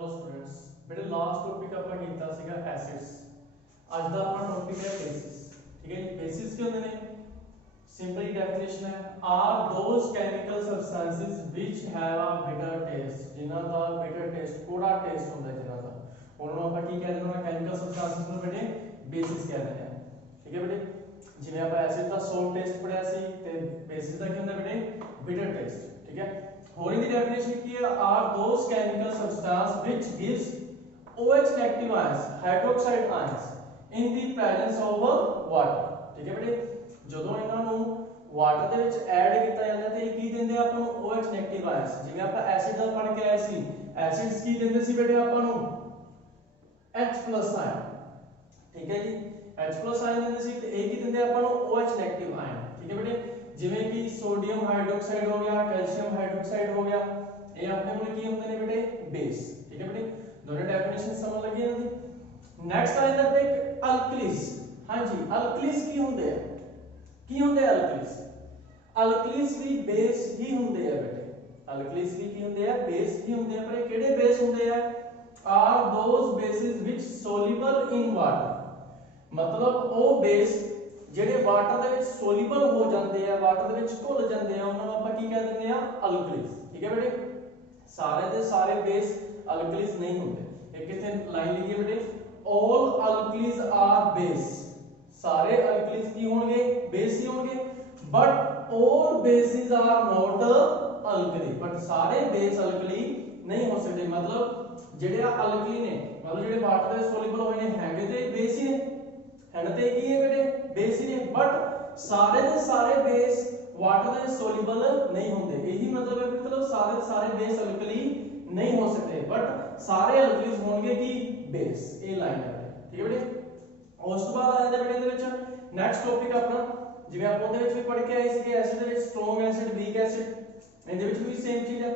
Hello students बेटे last topic ਆਪਾਂ ਕੀਤਾ ਸੀਗਾ ਐਸਿਡਸ ਅੱਜ ਦਾ ਆਪਣਾ ਟੌਪਿਕ ਹੈ ਬੇਸਿਸ ਠੀਕ ਹੈ ਜੀ ਬੇਸਿਸ ਕੀ ਹੁੰਦੇ ਨੇ ਸਿੰਪਲੀ ਡੈਫੀਨੇਸ਼ਨ ਹੈ are those chemical substances which have a bitter taste ਜਿਨ੍ਹਾਂ ਦਾ ਬਿਟਰ ਟੇਸਟ ਕੋੜਾ ਟੇਸਟ ਹੁੰਦਾ ਜਿਨ੍ਹਾਂ ਦਾ ਉਹਨਾਂ ਨੂੰ ਆਪਾਂ ਕੀ ਕਹਿੰਦੇ ਹਾਂ ਕੈਮੀਕਲ ਸਬਸਟੈਂਸਸ ਨੂੰ ਬੇਟੇ ਬੇਸਿਸ ਕਹਿੰਦੇ ਆ ਠੀਕ ਹੈ ਬੇਟੇ ਜਿਵੇਂ ਆਪਾਂ ਐਸਿਡ ਦਾ ਸੌਲਟ ਟੇਸਟ ਪੜਿਆ ਸੀ ਤੇ ਬੇਸਿਸ ਦਾ ਕੀ ਹੁੰਦਾ ਬੇਟੇ ਬਿਟਰ ਟੇਸਟ ਠੀਕ ਹੈ और in the definition here are those chemical substance which gives OH negative ions hydroxide ions in the presence of water ठीक है बेटे ਜਦੋਂ ਇਹਨਾਂ ਨੂੰ ਵਾਟਰ ਦੇ ਵਿੱਚ ਐਡ ਕੀਤਾ ਜਾਂਦਾ ਤੇ ਇਹ ਕੀ ਦਿੰਦੇ ਆ ਆਪਾਂ ਨੂੰ OH negative ions ਜਿਵੇਂ ਆਪਾਂ ਐਸਿਡ ਦਾ ਪੜ ਕੇ ਆਏ ਸੀ ਐਸਿਡਸ ਕੀ ਦਿੰਦੇ ਸੀ ਬੇਟੇ ਆਪਾਂ ਨੂੰ H+ ion ਠੀਕ ਹੈ ਜੀ H+ ion ਦਿੰਦੇ ਸੀ ਤੇ ਇਹ ਕੀ ਦਿੰਦੇ ਆਪਾਂ ਨੂੰ OH negative ion ठीक है बेटे ਜਿਵੇਂ ਕਿ ਸੋਡੀਅਮ ਹਾਈਡਰੋਕਸਾਈਡ ਹੋ ਗਿਆ ਕੈਲਸ਼ੀਅਮ ਹਾਈਡਰੋਕਸਾਈਡ ਹੋ ਗਿਆ ਇਹ ਆਪਣੇ ਕੋਲ ਕੀ ਹੁੰਦੇ ਨੇ ਬੇਟੇ ਬੇਸ ਠੀਕ ਹੈ ਬੇਟੇ ਦੋਨੇ ਡੈਫੀਨੇਸ਼ਨ ਸਮਝ ਲੱਗੀ ਇਹਨਾਂ ਦੀ ਨੈਕਸਟ ਆ ਜਾਂਦਾ ਬੇਟੇ ਅਲਕਲੀਸ ਹਾਂਜੀ ਅਲਕਲੀਸ ਕੀ ਹੁੰਦੇ ਆ ਅਲਕਲੀਸ ਵੀ ਬੇਸ ਹੀ ਹੁੰਦੇ ਆ ਬੇਟੇ ਅਲਕਲੀਸ ਵੀ ਕੀ ਹੁੰਦੇ ਆ ਬੇਸ ਹੀ ਹੁੰਦੇ ਆ ਪਰ ਇਹ ਕਿਹੜੇ ਬੇਸ ਹੁੰਦੇ ਆ are those bases which soluble in water मतलब ਉਹ ਬੇਸ ਜਿਹੜੇ ਵਾਟਰ ਦੇ ਵਿੱਚ ਸੋਲਿਬਲ ਹੋ ਜਾਂਦੇ ਆ ਵਾਟਰ ਦੇ ਵਿੱਚ ਘੁਲ ਜਾਂਦੇ ਆ ਉਹਨਾਂ ਨੂੰ ਆਪਾਂ ਕੀ ਕਹਿ ਦਿੰਦੇ ਆ ਅਲਕਲੀਸ ਠੀਕ ਹੈ ਬੇਟੇ ਸਾਰੇ ਦੇ ਸਾਰੇ ਬੇਸ ਅਲਕਲੀਸ ਨਹੀਂ ਹੁੰਦੇ ਇਹ ਕਿਥੇ ਲਾਈਨ ਲਿਖੀ ਹੈ ਬੇਟੇ all alkalis are base ਸਾਰੇ ਅਲਕਲੀਸ ਕੀ ਹੋਣਗੇ ਬੇਸ ਹੀ ਹੋਣਗੇ but all bases are not alkali but ਸਾਰੇ ਬੇਸ ਅਲਕਲੀ ਨਹੀਂ ਹੋ ਸਕਦੇ ਮਤਲਬ ਜਿਹੜੇ ਆ ਅਲਕਲੀ ਨੇ ਮਤਲਬ ਜਿਹੜੇ ਵਾਟਰ ਦੇ ਸੋਲਿਬਲ ਹੋਏ ਨੇ ਹੈਗੇ ਤੇ ਬੇਸ ਹੀ ਨੇ है ਤੇ ਕੀ ਹੈ ਬੇਟੇ ਬੇਸ ਹੀ ਨੇ ਬਟ ਸਾਰੇ ਦੇ ਸਾਰੇ ਬੇਸ ਵਾਟਰ ਦੇ ਸੋਲਿਬਲ ਨਹੀਂ ਹੁੰਦੇ ਇਹੀ ਮਤਲਬ ਹੈ ਮਤਲਬ ਸਾਰੇ ਦੇ ਸਾਰੇ ਬੇਸ ਅਲਕਲੀ ਨਹੀਂ ਹੋ ਸਕਦੇ ਬਟ ਸਾਰੇ ਅਲਕਲੀਸ ਹੋਣਗੇ ਕੀ ਬੇਸ ਇਹ ਲਾਈਨ ਹੈ ਠੀਕ ਹੈ ਬੇਟੇ ਉਸ ਤੋਂ ਬਾਅਦ ਆ ਜਾਂਦਾ ਬੇਟੇ ਇਹਦੇ ਵਿੱਚ ਨੈਕਸਟ ਟੌਪਿਕ ਆਪਣਾ ਜਿਵੇਂ ਆਪਾਂ ਉਹਦੇ ਵਿੱਚ ਵੀ ਪੜ੍ਹ ਕੇ ਆਏ ਸੀਗੇ ਐਸਿਡ ਦੇ ਵਿੱਚ ਸਟਰੋਂਗ ਐਸਿਡ ਵੀਕ ਐਸਿਡ ਇਹਦੇ ਵਿੱਚ ਵੀ ਸੇਮ ਚੀਜ਼ ਹੈ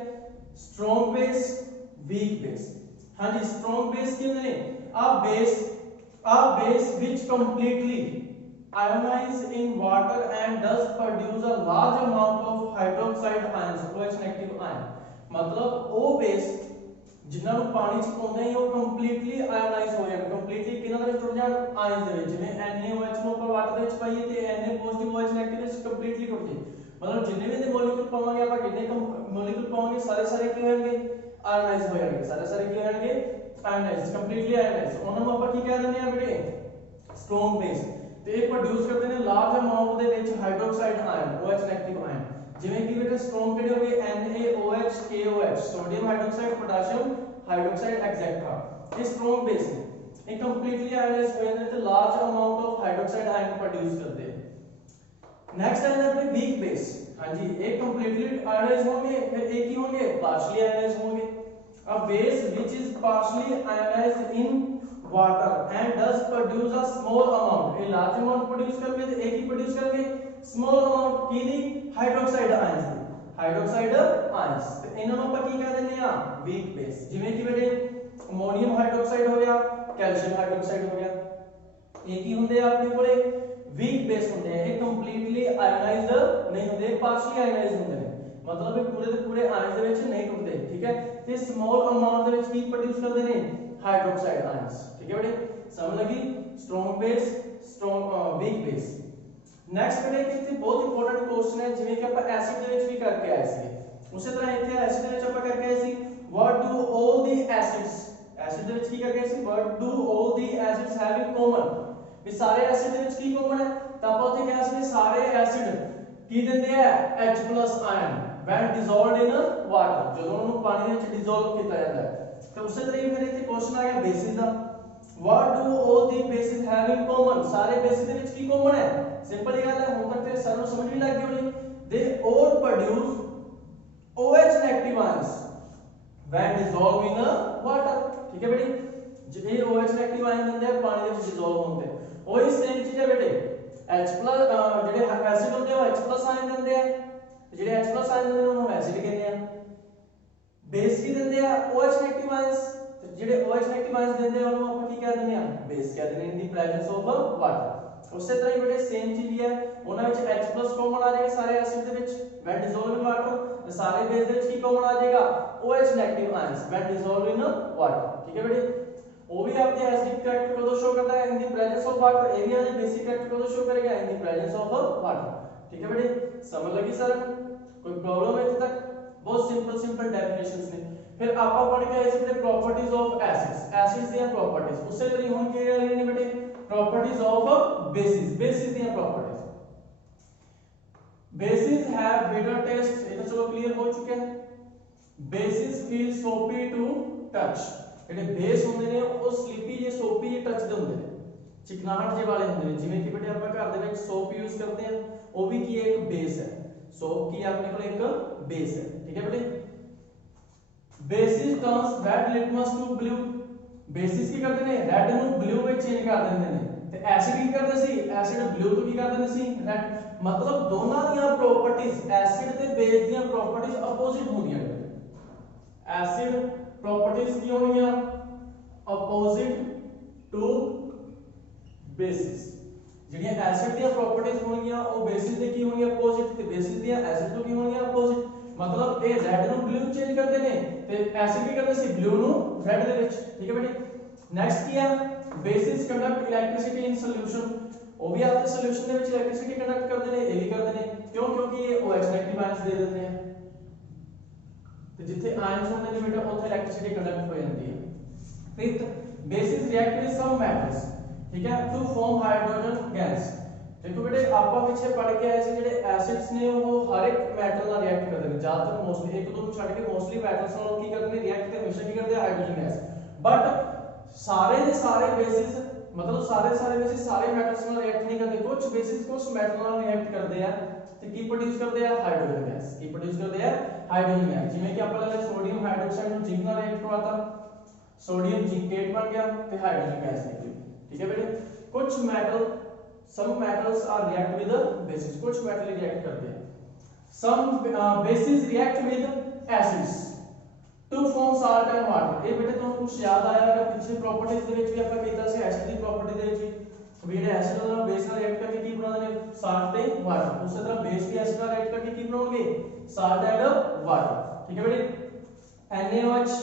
ਸਟਰੋਂਗ ਬੇਸ ਵੀਕ ਬੇਸ ਹਾਂਜੀ ਸਟਰੋਂਗ ਬੇਸ ਕੀ ਹੁੰਦੇ ਨੇ a base which completely ionize in water and thus produce a large amount of hydroxide ions OH negative ion मतलब ਉਹ base ਜਿਨ੍ਹਾਂ ਨੂੰ ਪਾਣੀ ਚ ਪਾਉਂਦੇ ਹੀ ਉਹ completely ionize ਹੋ ਜਾਣ completely ਕਿਹਨਾਂ ਦੇ ਵਿੱਚ ਟੁੱਟ ਜਾਣ ions ਦੇ ਵਿੱਚ ਜਿਵੇਂ NaOH ਨੂੰ ਆਪਾਂ ਵਾਟਰ ਦੇ ਵਿੱਚ ਪਾਈਏ ਤੇ Na positive OH negative ਵਿੱਚ completely ਟੁੱਟ ਜੇ ਮਤਲਬ ਜਿੰਨੇ ਵੀ ਦੇ ਮੋਲੀਕੂਲ ਪਾਵਾਂਗੇ ਆਪਾਂ ਕਿੰਨੇ ਮੋਲੀਕੂਲ ਪਾਵਾਂਗੇ ਸਾਰੇ ਕੀ ਹੋਣਗੇ ionize ਹੋ ਜਾਣਗੇ ਸਾਰੇ ਕੀ ਹੋ ਜਾਣਗੇ ionize completely ionize ਉਹਨਾਂ ਨੂੰ ਆਪਾਂ ਕੀ ਕਹਿ ਦਿੰਦੇ ਆ ਬੇਟੇ strong base ਤੇ ਇਹ ਪ੍ਰੋਡਿਊਸ ਕਰਦੇ ਨੇ ਲਾਰਜ ਅਮਾਉਂਟ ਦੇ ਵਿੱਚ hydroxide ion OH negative ion ਜਿਵੇਂ ਕਿ ਬੇਟੇ strong ਕਿਹੜੇ ਹੋਗੇ NaOH KOH sodium hydroxide potassium hydroxide etcetera ਇਹ strong base ਨੇ ਇਹ completely ionize ਹੋ ਜਾਂਦੇ ਤੇ large amount of hydroxide ion produce ਕਰਦੇ ਨੈਕਸਟ ਹੈ ਆਪਣੇ ਵੀਕ ਬੇਸ ਹਾਂਜੀ ਇਹ completely ionize ਹੋਣਗੇ ਫਿਰ ਇਹ ਕੀ ਹੋਣਗੇ ਪਾਰਸ਼ਲੀ ionize ਹੋਣਗੇ a base which is partially ionized in water and does produce a small amount a large amount produce करके तो एक ही produce करके small amount की दी hydroxide ions ਤੇ ਇਹਨਾਂ ਨੂੰ ਆਪਾਂ ਕੀ ਕਹਿ ਦਿੰਦੇ ਆ weak base ਜਿਵੇਂ ਕਿ ਬੇਟੇ ਅਮੋਨੀਅਮ ਹਾਈਡਰੋਕਸਾਈਡ ਹੋ ਗਿਆ ਕੈਲਸ਼ੀਅਮ ਹਾਈਡਰੋਕਸਾਈਡ ਹੋ ਗਿਆ ਇਹ ਕੀ ਹੁੰਦੇ ਆ ਆਪਣੇ ਕੋਲੇ weak base ਹੁੰਦੇ ਆ ਇਹ completely ionized ਨਹੀਂ ਹੁੰਦੇ partially ionized ਹੁੰਦੇ ਨੇ मतलब ਇਹ ਪੂਰੇ ਦੇ ਪੂਰੇ ਆਇਨਸ ਦੇ ਵਿੱਚ ਨਹੀਂ ਟੁੱਟਦੇ ਠੀਕ ਹੈ ਤੇ ਸਮਾਲ ਅਮਾਉਂਟ ਦੇ ਵਿੱਚ ਕੀ ਪ੍ਰੋਡਿਊਸ ਕਰਦੇ ਨੇ ਹਾਈਡਰੋਕਸਾਈਡ ਆਇਨਸ ਠੀਕ ਹੈ ਬੇਟੇ ਸਮਝ ਲੱਗੀ strong base strong weak base next ਬੇਟੇ ਇੱਥੇ ਬਹੁਤ ਇੰਪੋਰਟੈਂਟ ਕੁਐਸਚਨ ਹੈ ਜਿਵੇਂ ਕਿ ਆਪਾਂ ਐਸਿਡ ਦੇ ਵਿੱਚ ਵੀ ਕਰਕੇ ਆਏ ਸੀ ਉਸੇ ਤਰ੍ਹਾਂ ਇੱਥੇ ਐਸਿਡ ਦੇ ਵਿੱਚ ਆਪਾਂ ਕਰਕੇ ਆਏ ਸੀ what do all the acids acid ਦੇ ਵਿੱਚ ਕੀ ਕਰਕੇ ਆਏ ਸੀ what do all the acids have in common ਵੀ ਸਾਰੇ ਐਸਿਡ ਦੇ ਵਿੱਚ ਕੀ ਕਾਮਨ ਹੈ ਤਾਂ ਆਪਾਂ ਉੱਥੇ ਕਿਹਾ ਸੀ ਸਾਰੇ ਐਸਿਡ ਕੀ ਦਿੰਦੇ ਆ H+ ion when dissolved in water ਜਦੋਂ ਉਹਨੂੰ ਪਾਣੀ ਵਿੱਚ ਡਿਸੋਲਵ ਕੀਤਾ ਜਾਂਦਾ ਹੈ ਤਾਂ ਉਸੇ ਤਰ੍ਹਾਂ ਹੀ ਫਿਰ ਇੱਥੇ ਕੁਐਸਚਨ ਆ ਗਿਆ basis the what do all the bases have in common ਸਾਰੇ ਬੇਸਿਸ ਦੇ ਵਿੱਚ ਕੀ ਕਾਮਨ ਹੈ ਸਿੰਪਲ ਹੀ ਗੱਲ ਹੈ ਹੁਣ ਤੱਕ ਤੇ ਸਰ ਨੂੰ ਸਮਝ ਵੀ ਲੱਗ ਗਈ ਹੋਣੀ they all produce OH negative ions when dissolved in water ਠੀਕ ਹੈ ਬੇਟੀ ਜਿਹੜੇ OH negative ion ਹੁੰਦੇ ਆ ਪਾਣੀ ਦੇ ਵਿੱਚ ਡਿਸੋਲਵ ਹੁੰਦੇ ਉਹੀ ਸੇਮ ਚੀਜ਼ ਹੈ ਬੇਟੇ H+ ਜਿਹੜੇ ਐਸਿਡ ਹੁੰਦੇ ਆ ਉਹ H+ ਆਇਨ ਦਿੰਦੇ ਆ ਜਿਹੜੇ H+ ਆਇਨ ਦਿੰਦੇ ਉਹਨਾਂ ਨੂੰ ਐਸਿਡ ਕਹਿੰਦੇ ਆ ਬੇਸ ਕੀ ਦਿੰਦੇ ਆ OH ਨੈਗੇਟਿਵ ਆਇਨਸ ਤੇ ਜਿਹੜੇ OH ਨੈਗੇਟਿਵ ਆਇਨਸ ਦਿੰਦੇ ਆ ਉਹਨੂੰ ਆਪਾਂ ਕੀ ਕਹਿ ਦਿੰਦੇ ਆ ਬੇਸ ਕਹਿ ਦਿੰਦੇ ਇਨ ਦੀ ਪ੍ਰੈਜ਼ੈਂਸ ਆਫ ਵਾਟਰ ਉਸੇ ਤਰ੍ਹਾਂ ਹੀ ਬੇਟੇ ਸੇਮ ਚੀਜ਼ ਹੈ, ਉਹਨਾਂ ਵਿੱਚ H+ ਕਾਮਨ ਆ ਜਾਏਗਾ ਸਾਰੇ ਐਸਿਡ ਦੇ ਵਿੱਚ when dissolved in water, ਸਾਰੇ ਬੇਸ ਦੇ ਵਿੱਚ ਕੀ ਕਾਮਨ ਆ ਜਾਏਗਾ OH negative ions when dissolved in water। ਠੀਕ ਹੈ ਬੇਟੇ, ਉਹ ਵੀ ਆਪਦੇ ਐਸਿਡ ਕਰੈਕਟਰ ਕਦੋਂ ਸ਼ੋ ਕਰਦਾ ਹੈ, in the presence of water। ਇਹ ਵੀ ਆਪਦੇ ਬੇਸਿਕ ਕਰੈਕਟਰ ਕਦੋਂ ਸ਼ੋ ਕਰੇਗਾ, in the presence of water। ਠੀਕ ਹੈ ਬੇਟੇ, ਸਮਝ ਲੱਗੀ ਸਰ, ਕੋਈ ਪ੍ਰੋਬਲਮ ਹੈ ਇੱਥੇ ਤੱਕ? ਬਹੁਤ ਸਿੰਪਲ ਡੈਫੀਨੇਸ਼ਨਸ ਨੇ। ਫਿਰ ਆਪਾਂ ਪੜ੍ਹ ਕੇ ਆਏ ਸੀ ਬੇਟੇ ਪ੍ਰੋਪਰਟੀਜ਼ ਆਫ ਐਸਿਡਸ, ਐਸਿਡਸ ਦੀਆਂ ਪ੍ਰੋਪਰਟੀਜ਼। ਉਸੇ ਤਰ੍ਹਾਂ ਹੁਣ ਕੀ ਆ ਰਹੀਆਂ ਨੇ ਬੇਟੇ ਪ੍ਰੋਪਰਟੀਜ਼ ਆਫ ਬੇਸਿਸ, ਬੇਸਿਸ ਦੀਆਂ properties. Basis have bitter taste, ये तो चलो क्लियर हो चुके हैं। बेसिस फील सोपी टू टच, ਜਿਹੜੇ ਬੇਸ ਹੁੰਦੇ ਨੇ ਉਹ ਸਲਿਪੀ ਜੇ ਸੋਪੀ ਜੇ ਟੱਚ ਦੇ ਹੁੰਦੇ ਨੇ, ਚਿਕਨਾਹਟ ਜੇ ਵਾਲੇ ਹੁੰਦੇ ਨੇ। ਜਿਵੇਂ ਕਿ ਬੇਟੇ ਆਪਾਂ ਘਰ ਦੇ ਵਿੱਚ ਸੋਪ ਯੂਜ਼ ਕਰਦੇ ਆ, ਉਹ ਵੀ ਕੀ ਹੈ ਇੱਕ ਬੇਸ ਹੈ। ਸੋਪ ਕੀ ਆਪਣੇ ਕੋਲ ਇੱਕ ਬੇਸ ਹੈ। ਠੀਕ ਹੈ ਬੇਟੇ, bases turns red litmus to blue, bases ਕੀ ਕਰਦੇ ਨੇ ਰੈਡ ਨੂੰ ਬਲੂ ਵਿੱਚ ਚੇਂਜ ਕਰ ਦਿੰਦੇ ਨੇ, ਤੇ ਐਸਿਡ ਕੀ ਕਰਦੇ ਸੀ ਐਸਿਡ ਬਲੂ ਤੋਂ ਕੀ ਕਰ ਦਿੰਦੇ ਸੀ ਰੈਡ। मतलब दोनों ਦੀਆਂ ਪ੍ਰੋਪਰਟੀਜ਼ ਐਸਿਡ ਤੇ ਬੇਸ ਦੀਆਂ ਪ੍ਰੋਪਰਟੀਜ਼ ਆਪੋਜ਼ਿਟ ਹੁੰਦੀਆਂ ਨੇ। ਐਸਿਡ ਪ੍ਰੋਪਰਟੀਜ਼ ਕੀ ਹੋਣੀਆਂ ਆਪੋਜ਼ਿਟ ਟੂ ਬੇਸਿਸ, ਜਿਹੜੀਆਂ ਐਸਿਡ ਦੀਆਂ ਪ੍ਰੋਪਰਟੀਜ਼ ਹੋਣਗੀਆਂ ਉਹ ਬੇਸਿਸ ਦੇ ਕੀ ਹੋਣਗੀਆਂ ਆਪੋਜ਼ਿਟ, ਤੇ ਬੇਸਿਸ ਦੀਆਂ ਐਸਿਡ ਤੋਂ ਕੀ ਹੋਣਗੀਆਂ ਆਪੋਜ਼ਿਟ। मतलब ਇਹ ਰੈਡ ਨੂੰ ਬਲੂ ਚੇਂਜ ਕਰਦੇ ਨੇ ਤੇ ਐਸਿਡ ਕੀ ਕਰਦੇ ਸੀ ਬਲੂ ਨੂੰ ਰੈਡ ਦੇ ਵਿੱਚ। ਠੀਕ ਹੈ ਬੇਟੇ, ਨੈਕਸਟ ਕੀ ਹੈ ਬੇਸਿਸ ਕੰਡਕਟ ਇਲੈਕਟ੍ਰਿਸਿਟੀ ਇਨ ਸੋਲੂਸ਼ਨ, ਉਹ ਵੀ ਆਪਦੇ ਸੋਲੂਸ਼ਨ ਦੇ ਵਿੱਚ ਇਲੈਕਟ੍ਰਿਸਿਟੀ ਕੰਡਕਟ ਕਰਦੇ ਨੇ, ਇਹ ਵੀ ਕਰਦੇ ਨੇ। ਕਿਉਂ? ਕਿਉਂਕਿ ਇਹ OH ਨੈਗੇਟਿਵ ਆਇਨਸ ਦੇ ਦਿੰਦੇ ਨੇ, ਤੇ ਜਿੱਥੇ ਆਇਨਸ ਹੁੰਦੇ ਨੇ ਬੇਟਾ ਉੱਥੇ ਇਲੈਕਟ੍ਰਿਸਿਟੀ ਕੰਡਕਟ ਹੋ ਜਾਂਦੀ ਹੈ। Fifth, bases react with some metals, ਠੀਕ ਹੈ, ਟੂ ਫਾਰਮ ਹਾਈਡਰੋਜਨ ਗੈਸ। ਦੇਖੋ ਬੇਟੇ ਆਪਾਂ ਪਿੱਛੇ ਪੜ੍ਹ ਕੇ ਆਏ ਸੀ ਜਿਹੜੇ ਐਸਿਡਸ ਨੇ ਉਹ ਹਰ ਇੱਕ ਮੈਟਲ ਨਾਲ ਰਿਐਕਟ ਕਰਦੇ ਨੇ, ਜ਼ਿਆਦਾਤਰ ਮੋਸਟਲੀ ਇੱਕ ਦੋ ਨੂੰ ਛੱਡ ਕੇ ਮੋਸਟਲੀ ਮੈਟਲਸ ਨਾਲ ਕੀ ਕਰਦੇ ਨੇ ਰਿਐਕਟ, ਤੇ ਹਮੇਸ਼ਾ ਕੀ ਕਰਦੇ ਆ ਹਾਈਡਰੋਜਨ ਗੈਸ। ਬਟ ਸਾਰੇ ਦੇ ਸਾਰੇ ਬੇਸਿਸ मतलब सारे बेसिस सारे मेटल्स ਨਾਲ रिएक्ट नहीं करते, कुछ बेसिस कुछ मेटल ਨਾਲ रिएक्ट करते हैं ਤੇ ਕੀ ਪ੍ਰੋਡਿਊਸ ਕਰਦੇ ਆ ਹਾਈਡਰੋਜਨ ਗੈਸ। ਕੀ ਪ੍ਰੋਡਿਊਸ ਕਰਦੇ ਆ ਹਾਈਡਰੋਜਨ ਗੈਸ। ਜਿਵੇਂ ਕਿ ਆਪਾਂ ਲੈ ਸੋਡੀਅਮ ਹਾਈਡਰੋਕਸਾਈਡ ਨੂੰ ਜ਼ਿੰਕ ਨਾਲ ਰਿਐਕਟ ਕਰਵਾਤਾ, ਸੋਡੀਅਮ ਜ਼ਿੰਕੇਟ ਬਣ ਗਿਆ ਤੇ ਹਾਈਡਰੋਜਨ ਗੈਸ ਨਿਕਲੀ। ਠੀਕ ਹੈ ਬੇਟੇ, कुछ metal some metals are react with bases, कुछ मेटल रिएक्ट करते हैं। some bases react with acids to form salt and water। ਇਹ ਬੇਟੇ ਤੁਹਾਨੂੰ ਕੁਝ ਯਾਦ ਆਇਆ ਹੋਵੇਗਾ ਪਿਛਲੇ ਪ੍ਰੋਪਰਟੀਜ਼ ਦੇ ਵਿੱਚ ਵੀ ਆਪਾਂ ਕੀਤਾ ਸੀ ਐਸਿਡ ਦੀ ਪ੍ਰੋਪਰਟੀ ਦੇ ਵਿੱਚ ਵੀ ਜਿਹੜੇ ਐਸਿਡ ਨਾਲ ਬੇਸ ਨਾਲ ਰਿਐਕਟ ਕਰਕੇ ਕੀ ਬਣਾਉਂਦੇ ਨੇ ਸਾਲਟ ਤੇ ਵਾਟਰ, ਉਸੇ ਤਰ੍ਹਾਂ ਬੇਸ ਵੀ ਐਸਿਡ ਨਾਲ ਰਿਐਕਟ ਕਰਕੇ ਕੀ ਬਣਾਉਣਗੇ ਸਾਲਟ ਐਂਡ ਵਾਟਰ। ਠੀਕ ਹੈ ਬੇਟੇ, NaOH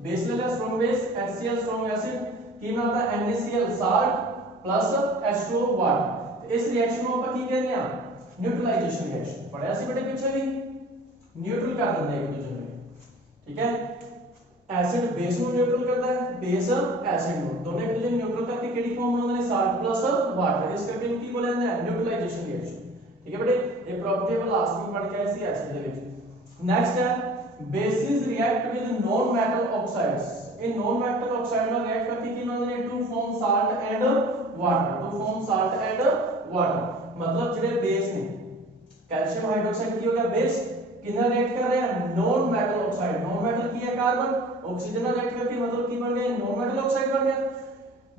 ਬੇਸ ਲੈ ਲਿਆ strong base, HCl strong acid, ਕੀ ਬਣਾਤਾ NaCl salt plus H2O water. इस रिएक्शन को ਆਪਾਂ ਕੀ ਕਹਿੰਦੇ ਆ न्यूट्रलाइजेशन रिएक्शन। पढ़ा ਸੀ बेटे पीछे भी न्यूट्रल कर देते हैं एक दूसरे को। ठीक है, एसिड बेस ਨੂੰ न्यूट्रल करता है, बेस एसिड ਨੂੰ, दोनों एक दूसरे ਨੂੰ न्यूट्रल करके ਕਿਹੜੀ ਫਾਰਮ ਬਣਾਉਂਦੇ ਨੇ ਸਾਲਟ ਪਲੱਸ ਵਾਟਰ। ਇਸ ਕਰਕੇ ਇਹਨੂੰ ਕੀ ਬੋਲਿਆ ਜਾਂਦਾ ਹੈ न्यूट्रलाइजेशन रिएक्शन। ठीक है बेटे, ਇਹ ਪ੍ਰੋਪਰਟੀ ਆਪਾਂ ਲਾਸਟ ਵਿੱਚ ਪੜ੍ਹ ਕੇ ਆਏ ਸੀ ਐਸਿਡ ਦੇ ਵਿੱਚ। ਨੈਕਸਟ ਹੈ bases react with non metal oxides। ਇਹ non metal oxide ਨਾਲ ਰਿਐਕਟ ਕਰਕੇ ਕੀ ਬਣਾਉਂਦੇ ਨੇ to form salt and water, to form salt and water। मतलब ਜਿਹੜੇ ਬੇਸ ਨੇ ਕੈਲਸ਼ੀਅਮ ਹਾਈਡਰੋਕਸਾਈਡ ਕੀ ਹੋ ਗਿਆ ਬੇਸ, ਕਿਹਨਾਂ ਰਿਐਕਟ ਕਰ ਰਿਹਾ non metal oxide. Non metal ਕੀ ਹੈ ਕਾਰਬਨ, ਆਕਸੀਜਨ ਨਾਲ ਰਿਐਕਟ ਕਰਕੇ मतलब ਕੀ ਬਣ ਗਿਆ ਨੋਨ ਮੈਟਲ ਆਕਸਾਈਡ ਬਣ ਗਿਆ।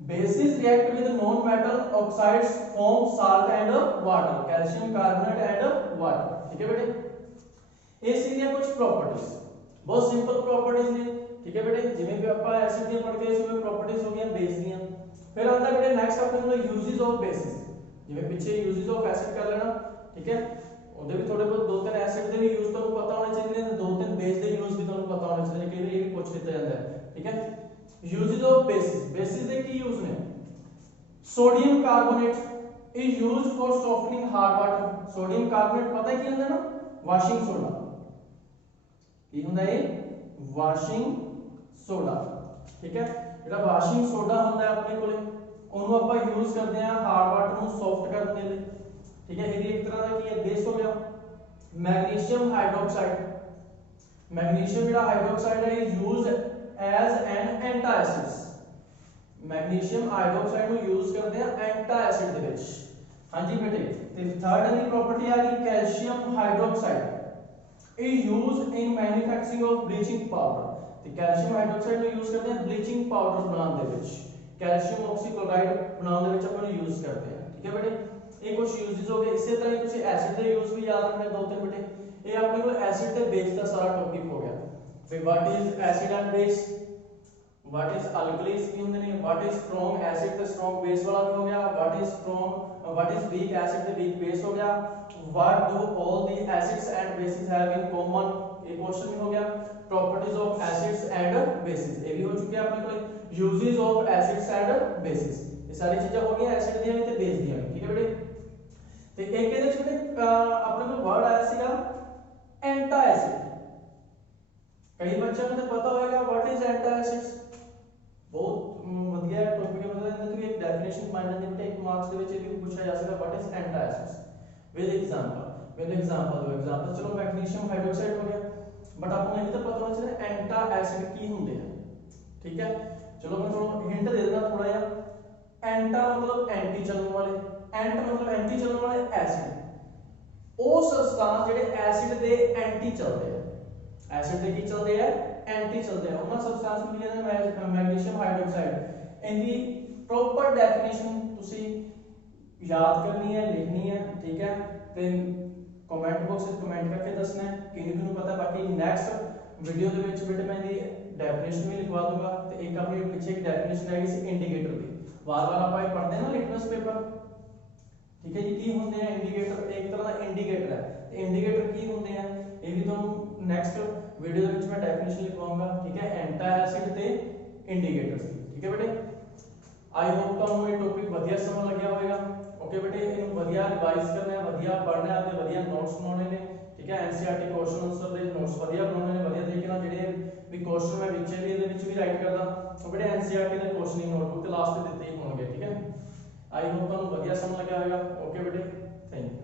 bases react with non metal oxides form salt and water, calcium carbonate and water। ठीक है बेटे, ਇਹ ਸੀਗੀਆਂ ਕੁਝ ਪ੍ਰੋਪਰਟੀਜ਼, ਬਹੁਤ ਸਿੰਪਲ ਪ੍ਰੋਪਰਟੀਜ਼ ਨੇ। ਠੀਕ ਹੈ ਬੇਟੇ, ਜਿਵੇਂ ਕਿ ਆਪਾਂ ਐਸਿਡ ਦੀਆਂ ਪੜ੍ਹ ਕੇ ਇਸ ਵਿੱਚ ਪ੍ਰੋਪਰਟੀਜ਼ ਹੋ ਗਈਆਂ ਬੇਸ ਦੀਆਂ। ਫਿਰ ਆਉਂਦਾ ਬੇਟੇ ਨੈਕਸਟ ਆਪਣੇ ਕੋਲ ਯੂਜ਼ਸ ਆਫ ਬੇਸਿਸ। ਜਿਵੇਂ ਪਿੱਛੇ ਯੂਜ਼ਸ ਆਫ ਐਸਿਡ ਕਰ ਲੈਣਾ, ਠੀਕ ਹੈ, ਉਹਦੇ ਵੀ ਥੋੜੇ ਬਹੁਤ ਦੋ ਤਿੰਨ ਐਸਿਡ ਦੇ ਵੀ ਯੂਜ਼ ਤੁਹਾਨੂੰ ਪਤਾ ਹੋਣੇ ਚਾਹੀਦੇ ਨੇ, ਦੋ ਤਿੰਨ ਬੇਸ ਦੇ ਯੂਜ਼ ਵੀ ਤੁਹਾਨੂੰ ਪਤਾ ਹੋਣੇ ਚਾਹੀਦੇ ਨੇ, ਕਈ ਵਾਰ ਇਹ ਵੀ ਪੁੱਛ ਲਿੱਤਾ ਜਾਂਦਾ ਹੈ। ਠੀਕ ਹੈ, ਯੂਜ਼ਸ ਆਫ ਬੇਸਿਸ, ਬੇਸਿਸ ਦੇ ਕੀ ਯੂਜ਼ ਨੇ। Sodium carbonate is used for softening hard water. Sodium carbonate ਪਤਾ ਕੀ ਹੁੰਦਾ ਨਾ ਵਾਸ਼ਿੰਗ ਸੋਡਾ, ਕੀ ਹੁੰਦਾ ਹੈ ਵਾਸ਼ਿੰਗ ਸੋਡਾ। ਠੀਕ ਹੈ, ਜਿਹੜਾ ਵਾਸ਼ਿੰਗ ਸੋਡਾ ਹੁੰਦਾ ਹੈ ਆਪਣੇ ਕੋਲੇ ਉਹਨੂੰ ਆਪਾਂ ਯੂਜ਼ ਕਰਦੇ ਹਾਂ ਹਾਰਡ ਵਾਟਰ ਨੂੰ ਸੌਫਟ ਕਰਨ ਦੇ ਲਈ। ਠੀਕ ਹੈ, ਇਹ ਵੀ ਇੱਕ ਤਰ੍ਹਾਂ ਦਾ ਕੀ ਹੈ ਬੇਸ ਹੋ ਗਿਆ। ਮੈਗਨੀਸ਼ੀਅਮ ਹਾਈਡਰੋਕਸਾਈਡ, ਮੈਗਨੀਸ਼ੀਅਮ ਜਿਹੜਾ ਹਾਈਡਰੋਕਸਾਈਡ ਹੈ ਇਹ used as an antacid. Magnesium hydroxide ਨੂੰ ਯੂਜ਼ ਕਰਦੇ ਆ ਐਂਟਾਸਿਡ ਦੇ ਵਿੱਚ। ਹਾਂਜੀ ਬੇਟੇ, ਤੇ ਥਰਡ ਵਾਲੀ ਪ੍ਰੋਪਰਟੀ ਆ ਗਈ calcium hydroxide is used in manufacturing of bleaching powder। ਤੇ ਕੈਲਸ਼ੀਅਮ ਹਾਈਡਰੋਕਸਾਈਡ ਨੂੰ ਯੂਜ਼ ਕਰਦੇ ਹਾਂ ਬਲੀਚਿੰਗ ਪਾਊਡਰ ਬਣਾਉਣ ਦੇ ਵਿੱਚ, ਕੈਲਸ਼ੀਅਮ ਆਕਸੀਕਲੋਰਾਈਡ ਬਣਾਉਣ ਦੇ ਵਿੱਚ ਆਪਾਂ ਨੂੰ ਯੂਜ਼ ਕਰਦੇ ਹਾਂ। ਠੀਕ ਹੈ ਬੇਟੇ, ਇਹ ਕੁਝ ਯੂਜ਼ਸ ਹੋ ਗਏ। ਇਸੇ ਤਰ੍ਹਾਂ ਹੀ ਤੁਸੀਂ ਐਸਿਡ ਦੇ ਯੂਜ਼ ਵੀ ਯਾਦ ਰੱਖਣੇ ਦੋ ਤਿੰਨ ਬੇਟੇ। ਇਹ ਆਪਣੇ ਕੋਲ ਐਸਿਡ ਤੇ ਬੇਸ ਦਾ ਸਾਰਾ ਟੌਪਿਕ ਹੋ ਗਿਆ। ਫਿਰ what is acid and base, what is alkalis की होंगे ने, व्हाट इज स्ट्रॉन्ग एसिड ते स्ट्रॉन्ग बेस वाला भी हो गया, what is strong what is weak acid ते वीक बेस हो गया, what do all the acids and bases have in common, ये क्वेश्चन भी हो गया, properties of acids and bases ये भी हो चुके अपने को, uses of acids and bases ये सारी चीजें हो गई एसिड दी ते बेस दी, ठीक है बेटे। ਤੇ ਇੱਕ ਇਹਦੇ ਚ ਬੇਟੇ ਆਪਣੇ ਕੋਲ ਵਰਡ ਆਇਆ ਸੀਗਾ ਐਂਟਾ ਐਸਿਡ, ਕਈ ਬੱਚਿਆਂ ਨੂੰ ਤਾਂ ਪਤਾ ਹੋਵੇਗਾ ਵਾਟ ਇਜ਼ ਐਂਟਾ ਐਸਿਡਸ, ਬਹੁਤ ਵਧੀਆ ਟੌਪਿਕ ਹੈ, ਮਤਲਬ ਇਹਨਾਂ ਤੋਂ ਇੱਕ ਡੈਫੀਨੇਸ਼ਨ ਬਣ ਜਾਂਦੀ ਹੈ, ਇੱਕ ਮਾਰਕਸ ਦੇ ਵਿੱਚ ਇਹ ਵੀ ਪੁੱਛਿਆ ਜਾ ਸਕਦਾ what is antacids with example ਦੋ ਐਗਜ਼ਾਮਪਲ, ਚਲੋ ਮੈਗਨੀਸ਼ੀਅਮ ਹਾਈਡਰੋਕਸਾਈਡ ਹੋ ਗਿਆ, ਬਟ ਆਪਾਂ ਨੂੰ ਇਹ ਤਾਂ ਪਤਾ ਹੋਣਾ ਚਾਹੀਦਾ ਐਂਟਾ ਐਸਿਡ ਕੀ ਹੁੰਦੇ ਆ, ਠੀਕ ਹੈ। ਚਲੋ ਮੈਂ ਤੁਹਾਨੂੰ ਹਿੰਟ ਦੇ ਦੇਣਾ ਥੋੜਾ ਜਿਹਾ, ਐਂਟਾ मतलब एंटी चलन वाले, एंट मतलब एंटी चलन वाले एसिड, ਉਹ ਸਬਸਟੈਂਸ ਜਿਹੜੇ ਐਸਿਡ ਦੇ ਐਂਟੀ ਚੱਲਦੇ ਆ, ਐਸਿਡ ਦੇ ਕੀ ਚੱਲਦੇ ਆ ਐਂਟੀ ਚੱਲਦੇ ਆ, ਉਹਨਾਂ ਸਬਸਟੈਂਸ ਨੂੰ ਕੀ ਕਹਿੰਦੇ ਆ ਮੈਗਨੀਸ਼ੀਅਮ ਹਾਈਡਰੋਕਸਾਈਡ। ਇਹਦੀ ਪ੍ਰੋਪਰ ਡੈਫੀਨੇਸ਼ਨ ਤੁਸੀਂ ਯਾਦ ਕਰਨੀ ਹੈ, ਲਿਖਣੀ ਹੈ, ਠੀਕ ਹੈ, ਤੇ ਕਮੈਂਟ ਬਾਕਸ ਵਿੱਚ ਕਮੈਂਟ ਕਰਕੇ ਦੱਸਣਾ ਹੈ ਕਿਹਨੂੰ ਪਤਾ। ਬਾਕੀ ਨੈਕਸਟ ਵੀਡੀਓ ਦੇ ਵਿੱਚ ਬੇਟੇ ਮੈਂ ਇਹਦੀ ਡੈਫੀਨੇਸ਼ਨ ਵੀ ਲਿਖਵਾ ਦੂੰਗਾ, ਤੇ ਇੱਕ ਆਪਣੀ ਪਿੱਛੇ ਇੱਕ ਡੈਫੀਨੇਸ਼ਨ ਹੈਗੀ ਸੀ ਇੰਡੀਕੇਟਰ ਦੀ, ਵਾਰ-ਵਾਰ ਆਪਾਂ ਇਹ ਪੜ੍ਹਦੇ ਹਾਂ ਨਾ ਲਿਟਮਸ ਪੇਪਰ, ਠੀਕ ਹੈ ਜੀ। ਕੀ ਹੁੰਦੇ ਆ ਇੰਡੀਕੇਟਰ, ਇੱਕ ਤਰ੍ਹਾਂ ਦਾ ਇੰਡੀਕੇਟਰ ਹੈ, ਤੇ ਇੰਡੀਕੇਟਰ ਕੀ ਹੁੰਦੇ ਆ ਇਹ ਵੀ ਤੁਹਾਨੂੰ ਨੈਕਸਟ ਵੀਡੀਓ ਦੇ ਵਿੱਚ ਮੈਂ ਡੈਫੀਨੇਸ਼ਨ ਲਿਖਵਾਉਂਗਾ, ਠੀਕ ਹੈ, ਐਂਟਾ ਐਸਿਡ ਤੇ ਇੰਡੀਕੇਟਰਸ ਦੀ, ਠੀਕ ਹੈ ਬੇਟੇ। ਆਈ ਹੋਪ ਤੁਹਾਨੂੰ ਇਹ ਟੌਪਿਕ ਵਧੀਆ ਸਮਝ ਲੱਗਿਆ ਹੋਵੇਗਾ, ਓਕੇ ਬੇਟੇ। ਇਹਨੂੰ ਵਧੀਆ ਰਿਵਾਈਜ਼ ਕਰਨਾ ਹੈ, ਵਧੀਆ ਪੜ੍ਹਨਾ ਹੈ, ਆਪਦੇ ਵਧੀਆ ਨੋਟਸ ਬਣਾਉਣੇ ਨੇ, ਠੀਕ ਹੈ। ਐਨਸੀਈਆਰਟੀ ਕੁਐਸਚਨ ਆਨਸਰ ਦੇ ਨੋਟਸ ਵਧੀਆ ਬਣਾਉਣੇ ਨੇ, ਵਧੀਆ ਤਰੀਕੇ ਨਾਲ, ਜਿਹੜੇ ਵੀ ਕੁਐਸਚਨ ਮੈਂ ਵਿੱਚ ਵੀ ਇਹਦੇ ਵਿੱਚ ਵੀ ਰਾਈਟ ਕਰਦਾ, ਉਹ ਬੇਟੇ ਐਨਸੀਈਆਰਟੀ ਦੇ ਕੁਐਸਚਨ ਨੋਟਬੁੱਕ ਤੇ ਲਾਸਟ ਤੇ ਦਿੱਤੇ ਹੀ ਹੋਣਗੇ, ਠੀਕ ਹੈ। ਆਈ ਹੋਪ ਤੁਹਾਨੂੰ ਵਧੀਆ ਸਮਝ ਲੱਗਿਆ ਹੋਵੇਗਾ, ਓਕੇ ਬੇਟੇ, ਥੈਂਕ ਯੂ।